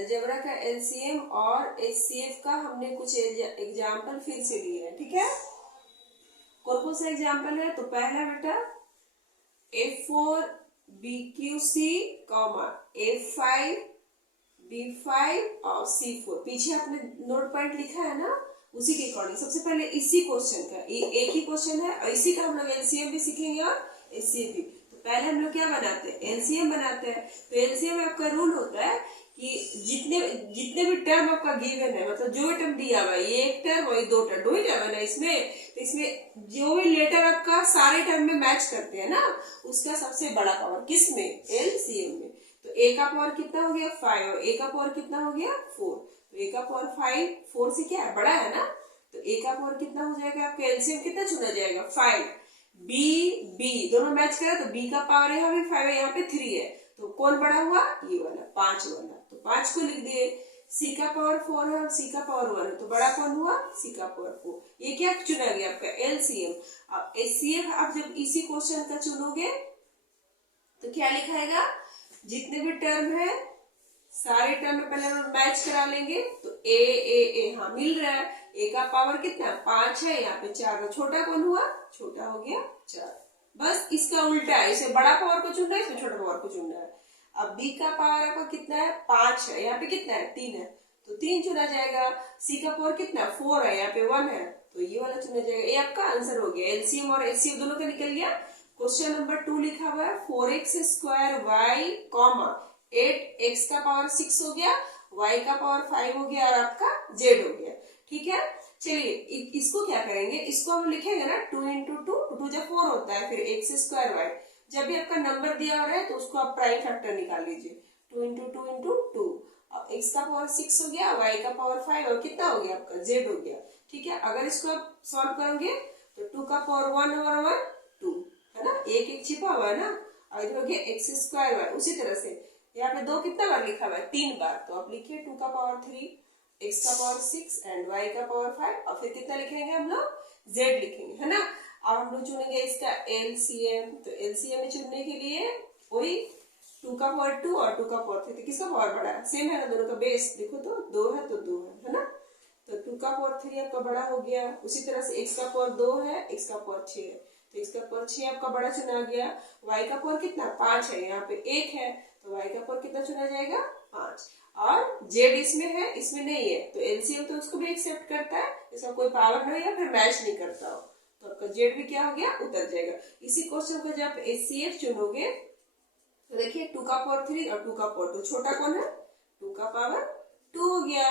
Algebra का LCM और HCF का हमने कुछ एग्जाम्पल फिर से लिए हैं, ठीक है। कौन कौन सा एग्जाम्पल है? तो पहला बेटा A4 BQC comma A5 B5 और C4, पीछे आपने नोट पॉइंट लिखा है ना, उसी के अकॉर्डिंग सबसे पहले इसी क्वेश्चन का, एक ही क्वेश्चन है और इसी का हम लोग एलसीएम भी सीखेंगे और एचसीएफ भी। तो पहले हम लोग क्या बनाते हैं? एलसीएम बनाते हैं। तो एलसीएम में आपका रूल होता है कि जितने भी टर्म आपका गिवन है, मतलब जो भी टर्म दिया हुआ है, ये एक टर्म वही दो टर्म है ना इसमें, तो इसमें जो भी लेटर आपका सारे टर्म में मैच करते हैं ना, उसका सबसे बड़ा पावर किसमें? एलसीएम में। तो ए का पावर कितना हो गया? 5 और ए का पावर कितना हो गया? 4। तो ए का पावर 5 4 से क्या है? बड़ा है ना, तो ए का पावर कितना हो जाएगा? आपका एलसीएम कितना चुना जाएगा? 5। बी दोनों मैच करा तो बी का पावर यहाँ पे 5 है, यहाँ पे 3 है, तो कौन बड़ा हुआ? ये वाला 5 वाला, तो 5 को लिख दिए। सी का पावर 4 है और सी का पावर 1 है, तो बड़ा कौन हुआ? सी का पावर 4। ये क्या चुना गया? आपका एलसीएम। अब एचसीएफ आप जब इसी क्वेश्चन का चुनोगे तो क्या लिखाएगा? जितने भी टर्म है सारे टर्म में पहले हम मैच करा लेंगे, तो ए हाँ मिल रहा है। ए का पावर कितना? 5 है, यहाँ पे 4 है, छोटा कौन हुआ? छोटा हो गया 4। बस इसका उल्टा है, इसे बड़ा पावर को चुनना है, इसमें छोटा पावर को चुनना है। अब बी का पावर आपका कितना है? 5 है, यहाँ पे कितना है? 3 है, तो 3 चुना जाएगा। सी का पावर कितना? 4 है, यहाँ पे 1 है, तो ये वाला चुना जाएगा। ये आपका आंसर हो गया। एलसीएम और एचसीएफ दोनों का निकल गया। क्वेश्चन नंबर 2 लिखा हुआ है 4x² y कॉमा 8x का पावर 6 हो गया, y का पावर 5 हो गया और आपका z हो गया, ठीक है। चलिए इसको क्या करेंगे? इसको हम लिखेंगे ना 2 इंटू 2 जब 4 होता है, फिर x² y। जब भी आपका नंबर दिया हो रहा है तो उसको आप प्राइम फैक्टर निकाल लीजिए। 2 इंटू 2 इंटू 2, अब x का पावर 6 हो गया, y का पावर 5 और कितना हो गया? आपका z हो गया, ठीक है। अगर इसको आप सॉल्व करोगे तो 2 का पावर 1 और 1 2 है ना, एक छिपा हुआ है ना, और इधर हो गया x² y। उसी तरह से यहाँ पे 2 कितना बार लिखा हुआ है? 3 बार, तो आप लिखिए 2 का पावर 3, x का पावर 6 एंड y का पावर 5, और फिर कितना लिखेंगे हम लोग? z लिखेंगे, है ना। अब हम लोग चुनेंगे इसका एलसीएम। तो एलसीएम में चुनने के लिए वही 2 का पावर 2 और 2 का पावर 3, किसका पावर बड़ा है? सेम है ना, दोनों का बेस देखो तो 2 है तो 2 है ना, तो 2 का पावर 3 आपका बड़ा हो गया। उसी तरह से x का पावर 2 है, x का पावर 6 है, तो x का पावर 6 आपका बड़ा चुना गया। y का पावर कितना? 5 है, यहाँ पे 1 है, तो y का पावर कितना चुना जाएगा? 5। और z इसमें है, इसमें नहीं है, तो एलसीएम तो उसको भी एक्सेप्ट करता है, इसका कोई पावर नहीं या फिर मैच नहीं करता हो, तो आपका z भी क्या हो गया? उतर जाएगा। इसी क्वेश्चन को जब एचसीएफ चुनोगे तो देखिए 2 का पावर 3 और 2 का पावर 2, छोटा कौन है? 2 का पावर 2 हो गया।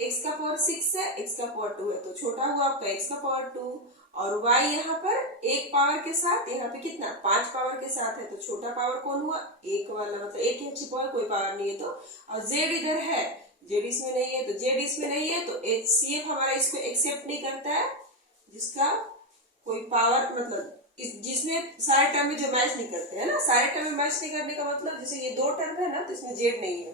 x का पावर 6 है, x का पावर 2 है, तो छोटा हुआ आपका x का पावर 2, और y यहाँ पर एक पावर के साथ, यहाँ पे कितना? 5 पावर के साथ है, तो छोटा पावर कौन हुआ? एक वाला, मतलब एक ही छिपा है, कोई पावर नहीं है तो। और z इधर है, z इसमें नहीं है, तो z इसमें नहीं है, तो एचसीएफ हमारा इसको एक्सेप्ट नहीं करता है, जिसका कोई पावर मतलब जिसमें सारे टर्म में जो मैच नहीं करते हैं ना, सारे टर्म में मैच नहीं करने का मतलब जैसे ये 2 टर्म है ना, तो इसमें जेड नहीं है,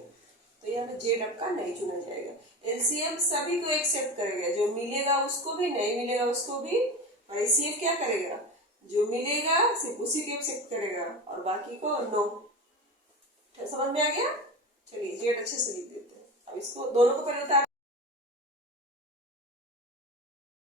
तो यहाँ पे जेड आपका नहीं चुना जाएगा। एलसीएम सभी को एक्सेप्ट करेगा, जो मिलेगा उसको भी, नहीं मिलेगा उसको भी, और एचसीएफ क्या करेगा? जो मिलेगा सिर्फ उसी को एक्सेप्ट करेगा और बाकी को नो। समझ में आ गया? चलिए जेड अच्छे से लिख देते हैं। अब इसको दोनों को पहले उतार